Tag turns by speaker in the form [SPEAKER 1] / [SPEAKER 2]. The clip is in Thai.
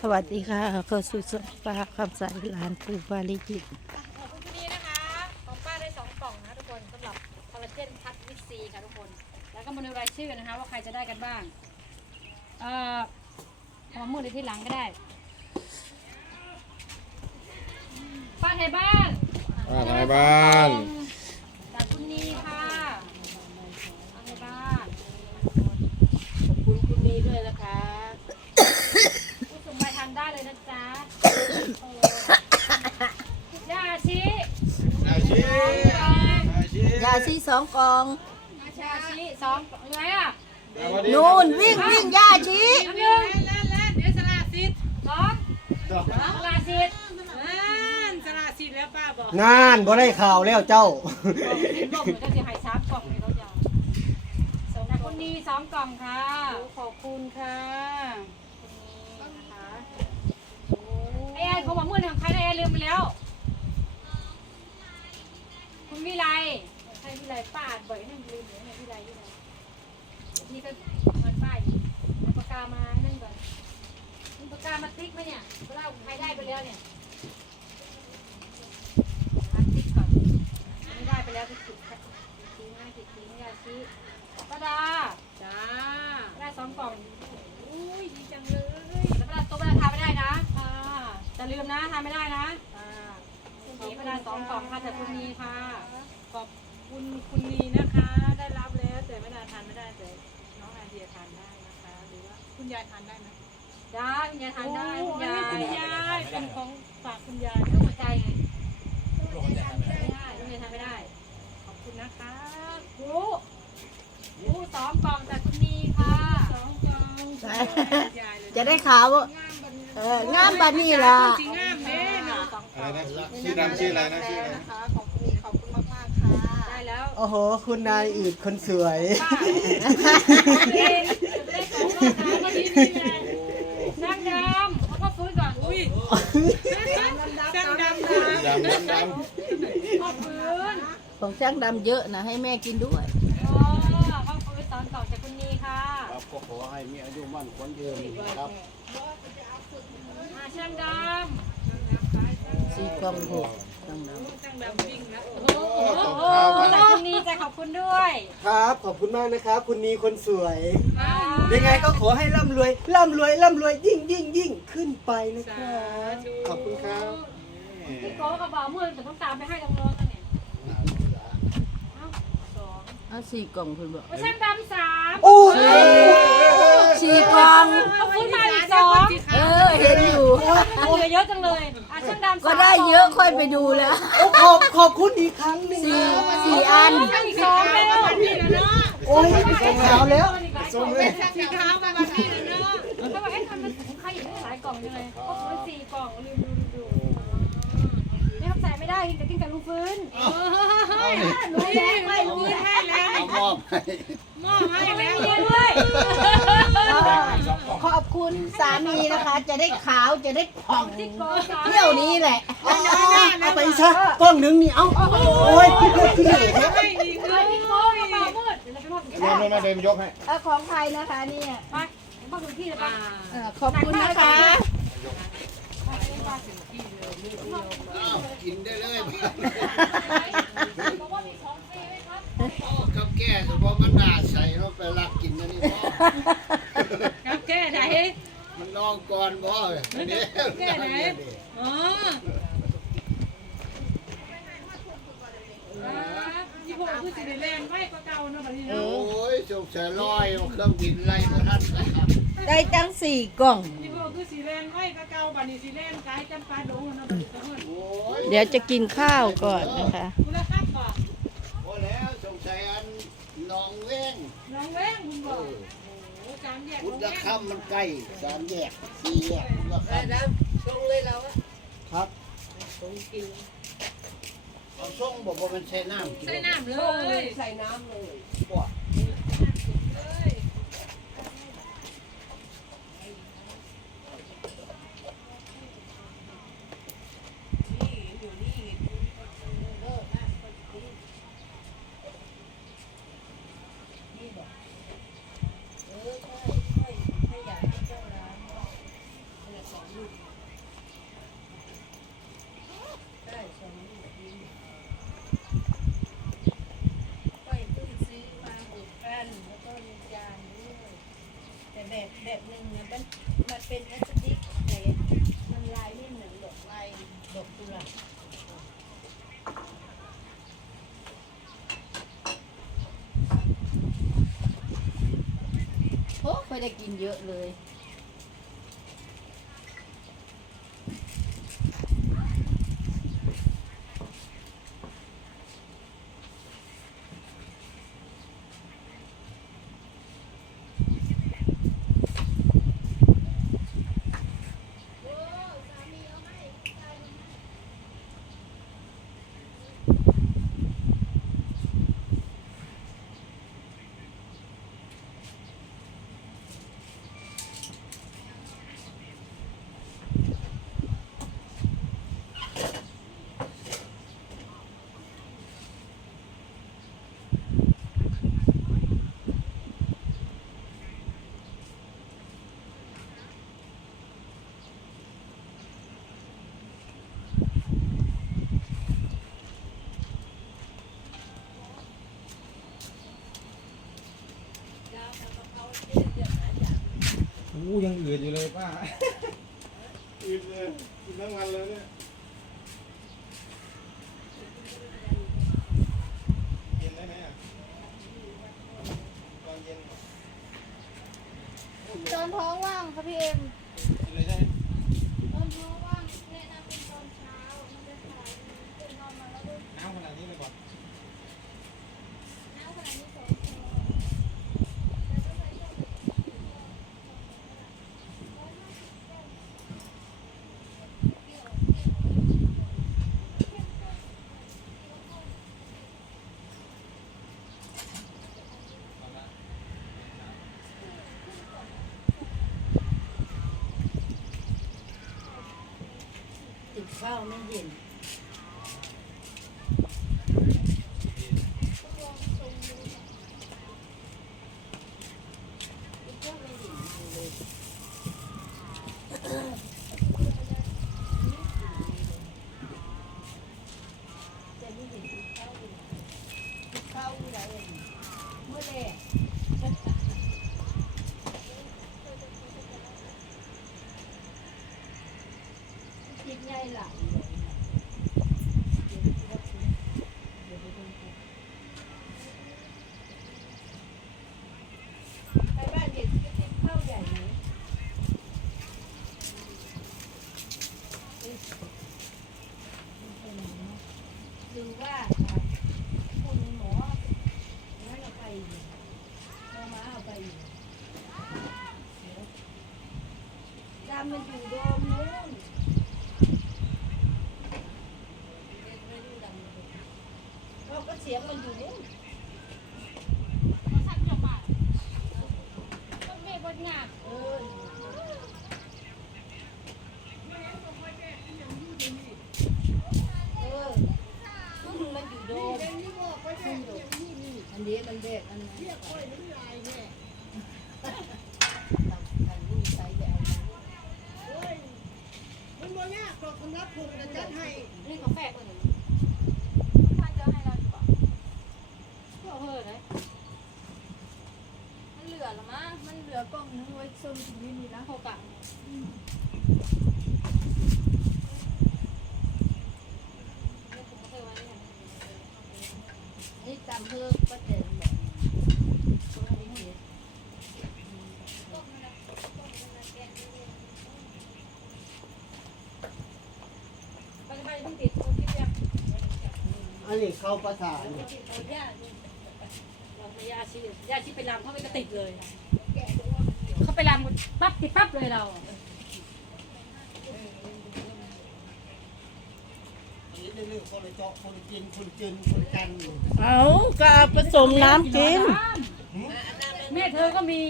[SPEAKER 1] สวัสดีค่ะเข้าสู่สวนปลาคำใสร้านปูปาลิจิต
[SPEAKER 2] ขอบคุณที่นี้นะคะ ของป้าได้สองกล่องนะทุกคนสำหรับคอลลาเจนพัทวิตซีค่ะทุกคน แล้วก็มาดูรายชื่อนะคะ ว่าใครจะได้กันบ้าง เอ่อหอมมือในที่หลังก็ได้ ป้าไทยบ้าน
[SPEAKER 3] ป้าไทยบ้าน
[SPEAKER 2] จากคุณนีค่ะป้าไทยบ้าน
[SPEAKER 4] คุณคุณนีด้วยนะคะ
[SPEAKER 2] ผู้สูงวัยทานได้ เลยนะจ๊ะโอ้ยาชิ
[SPEAKER 3] อาชีอาชี
[SPEAKER 1] ยาซีสองกอง
[SPEAKER 2] ยาชิสองอะไรอะ
[SPEAKER 1] นู่นวิ่งวิ่งยาชี
[SPEAKER 2] อันหนึ่ง
[SPEAKER 4] แล่นแล่นเดี๋ยวสละสิทธิ์
[SPEAKER 2] สองตลาดสิทธิ์
[SPEAKER 4] แล่นสละสิทธิ์แล้วป้าบอก
[SPEAKER 5] งานบ่ได้ข่าวแล้วเจ้า
[SPEAKER 2] กินนมเหมือนจะเสียหายสามกล่องเลยเราจะสองคนนี้สองกล่องค่ะ
[SPEAKER 4] ขอบคุณค่ะ
[SPEAKER 2] คนนี้นะคะ ไอแอนเขาบอกเมื่อของใครนะแอนลืมไปแล้ว คุณวิไลใครวิไลป้าอ่านบ่อยนั่นลืมเลยเนี่ยวิไลวิไลนี่ก็เงินป้าอีกเอาปากกามาให้นั่นก่อนมีปากกามาติ๊กไหมเนี่ยเพราะว่าใครได้ไปแล้วเนี่ยมาติ๊กก่อนไม่ได้ไปแล้วก็ติดทิ้งให้ติดทิ้งยาชีป้าดา
[SPEAKER 4] จ้า
[SPEAKER 2] ได้สองกล่อง
[SPEAKER 4] อุ้ยดีจังเลย
[SPEAKER 2] แต่ป้าดาตัวป้าดาทานไม่ได้นะ ค่ะจะลืมนะทานไม่ได้นะ
[SPEAKER 4] ค่ะ
[SPEAKER 2] คุณนี้ป้าดาสองกล่องค่ะแต่คุณนี้ค่ะ
[SPEAKER 4] ขอบคุณคุณนีนะคะ ได้รับแล้วแต่ไม่ได้ทานไม่ได้แต่น้องไอเดียทานได้นะคะ หรือว่าคุณยายทานได้ไหม
[SPEAKER 2] ได้คุณยายทานได้คุณยาย
[SPEAKER 4] โอ้คุณยายเป็นของฝากคุณยาย
[SPEAKER 2] หัวใจไงไม่ได้คุณยายทานไม่ได้
[SPEAKER 4] ขอบคุณนะคะ
[SPEAKER 2] รู้รู้สองกล่องแต่คุณนีค่ะ
[SPEAKER 4] สองกล่องยายเลย
[SPEAKER 1] จะได้ข่าวว่าเอองามบัดนี้ล่ะ
[SPEAKER 4] สีงามเด้เนาะ
[SPEAKER 3] อะไรนะชื่อดำชื่ออะไรนะชื่ออะไรนะ
[SPEAKER 4] นะคะขอบคุณขอบคุณมากมากๆค่ะ
[SPEAKER 2] ได้แล้ว
[SPEAKER 5] โอ้โห คุณนายอืดคนสวย
[SPEAKER 2] ป้าเองได้สองกล่องนะวันนี้นี่เลยนั่งดำเอาพ่อฟื้นก่อนอุ้ย
[SPEAKER 4] ช่างดำ
[SPEAKER 3] ดำดำดำ
[SPEAKER 2] พ่อฟื้น
[SPEAKER 1] ของช่างดำเยอะนะให้แม่กินด้วย
[SPEAKER 2] อ๋อพ่อฟื้นสอนต่อจากคุณนีค่ะ
[SPEAKER 5] ครับก็ขอให้มีอายุมั่นขวัญยืนครับ
[SPEAKER 2] มาช่างด
[SPEAKER 1] สี่กล่องหกช่างด
[SPEAKER 4] ช่างดำวิ่งแล้วำ
[SPEAKER 2] โอ้โหจากคุณนีจะขอบคุณด้วย
[SPEAKER 5] ครับขอบคุณมากนะครับ คุณนีคนสวยยังไงก็ขอให้ร่ำรวยร่ำรวยร่ำรวยยิ่งยิ่งยิ่งขึ้นไปนะครับขอบคุณครับ
[SPEAKER 2] พี่โก้กับบ่าวมือแต่ต้องตามไปให้ตรงโน้นกันเนี่ยเอ้าสองำ
[SPEAKER 1] เอาสี่กล่องคุณบอก
[SPEAKER 2] โอ้ช่างดำสาม
[SPEAKER 5] โอ้ย
[SPEAKER 1] สี่กล่อง
[SPEAKER 2] เขาฟื้นมาอีกสอง
[SPEAKER 1] เออเห็นอยู่
[SPEAKER 2] เหลือเยอะจังเลยอะช่างดำสาม
[SPEAKER 1] ก็ได้เยอะค่อยไปดูแล้ว
[SPEAKER 5] โอ้ขอบขอบคุณอีกครั้งหนึ่ง
[SPEAKER 1] สี่สี่อัน
[SPEAKER 2] ช่างอีกสองแล้ว
[SPEAKER 4] นี่นะเนาะ
[SPEAKER 5] โอ้ยสองขาวแล้ว
[SPEAKER 2] ส่งเลย
[SPEAKER 4] สีขาวมาแบบนี้นะเนาะ
[SPEAKER 2] เขาบอกเอ๊ะทำไมของใครอยู่ที่หลายกล่องจังเลยเขาฟื้นสี่กล่องลืมดูดูนี่ครับใส่ไม่ได้กินแต่กินกับลุงฟื้น
[SPEAKER 4] รู้แล้วไม่รู้ให้แล้ว
[SPEAKER 5] มอบให้
[SPEAKER 4] มอบให้
[SPEAKER 2] ไม่
[SPEAKER 4] แล้ว
[SPEAKER 2] มีด้วย
[SPEAKER 1] ขอบ คุณสามีนะคะ จะได้ขาวจะได้ผ่อง
[SPEAKER 2] ติ๊กโก้สาม
[SPEAKER 1] เที่ยวนี้แหละ
[SPEAKER 5] เอาไปซะกล้องหนึ่งนี่เอาโอ้ยพี่เลือดพี่เหลือ
[SPEAKER 4] ให้อีก
[SPEAKER 2] เฮ้ยพี่โก้กับบ่าวมืดเดี๋ยวเราไปมอบ
[SPEAKER 3] เดินมาเดินยกให้
[SPEAKER 1] เออของใครนะคะเนี่ย
[SPEAKER 2] ไปมอบถึงที่เลยปะ
[SPEAKER 1] เออขอบคุณนะคะ
[SPEAKER 6] กินได้เลย
[SPEAKER 2] บอกว่ามีของฟรีไหมครับ
[SPEAKER 6] กับแก่เฉพาะมันด่าใส่เราไปรักกินนะนี่พ่อ
[SPEAKER 4] กับแก้ไหน
[SPEAKER 6] มันน องก่อนบ่เนี่ย
[SPEAKER 4] แก้ไหนอ๋อยี่ห้อคือสีแดงไว้ก็เก่าเนาะแบบนี้
[SPEAKER 6] โอ
[SPEAKER 4] เนาะ้
[SPEAKER 6] ยสงสัยลอยเอาเครื่องบินไล่มาทันนะครับ
[SPEAKER 1] ได้ตั้งสี่กล่อง
[SPEAKER 4] ยี่ห้อคือสีแดงไว้ก็เก่าบัดนี้สีแดงกายจำปาดงเนาะบัดนี้ตะเพิ่น
[SPEAKER 6] โอ้ย
[SPEAKER 1] เดี๋ยวจะกินข้าวก่อนนะคะ
[SPEAKER 4] คุณละครับบ่
[SPEAKER 6] พอแล้วสงสัยอันหนองเว้ง
[SPEAKER 4] น้องแว้งคุณบ
[SPEAKER 6] พุท
[SPEAKER 4] น้อง
[SPEAKER 6] ธ
[SPEAKER 4] แว้ง
[SPEAKER 6] ค่ำมันใกล้สามแยกสี่แยกพุทธค่ำ
[SPEAKER 5] ครับ
[SPEAKER 6] เอาส่งบอกว่ามันใช้น้ำกิน
[SPEAKER 4] ใส่น้ำเลย ใส่น้ำเลย
[SPEAKER 6] เแบ
[SPEAKER 7] บแบบหนึ่งนะมันมันเป็นพลาสติกแต่มันลายไม่เหมือนดอกลายดอกกุหลาบโอ้เคยได้กินเยอะเลย
[SPEAKER 3] อ้ยังอืดอยู่เลยป้า อืดเลยกินทั้งวันเลยเนี่ยเย็นได้ไหมอะตอนเย็น
[SPEAKER 7] ตอนท้องว่างค่ะพี่เอ็ม
[SPEAKER 3] กินเลยใช่ไหม
[SPEAKER 7] ตอนท้องว่างแนะนำเป็นตอนเช้า มันจะขายตื่นนอนมาแล้วก็
[SPEAKER 3] น้ำขนาดนี้เลยบอก
[SPEAKER 7] น้ำขนาดนี้สองช้อนแต่ก็ใส่ช่อง
[SPEAKER 1] ติดข้าไม่เย็น
[SPEAKER 7] เข้าอไหนเอ็มเมื่อแรกจิตใหญ่หลัง ไปบ้านเด็กจะติดข้าวใหญ่ไหมหรือว่าคุณหมอนั่นเอาไปอยู่หมอม้าเอาไปอยู่ดำ มันอยู่โดมนู้นเราก็เสียงมันอยู่นู้น
[SPEAKER 2] แม่บดงาบ
[SPEAKER 7] เออเออมันอยู่โดมอันนี้มันเด็กอันนั้นเรียกค่อยน้ำลายแม่อันนี้ใส่แดง
[SPEAKER 5] มันบ่ยากหรอกสำหรับผม จัดให้
[SPEAKER 2] นี่กาแฟคนหนึ่งท่านจะให้เราดีกว่าก็เฮ้ยเลย
[SPEAKER 7] มันเหลือละมั้งมันเหลือกล่องนึงไว้ส้มถึงนี่นี่นะ
[SPEAKER 2] โคกะเนี่ยผมก็เคยไว้เนี่ย
[SPEAKER 7] นี่ตำเพิ่มก็เจอนนี้เห็ด
[SPEAKER 2] ไปไปที่ติดตรงที่เนี่ย
[SPEAKER 5] นี่เข้าภาษา
[SPEAKER 2] เรา
[SPEAKER 5] เนี่ย
[SPEAKER 2] ติดเอาย่านี่เราไม่ย่าชีย่าชีไปรำเขาไปกระติดเลย เขาไปรำปั๊บติดปั๊บเลยเรา
[SPEAKER 5] อันนี้เอากา
[SPEAKER 1] ผสมน้ำกิน
[SPEAKER 2] แม่เธอก็มี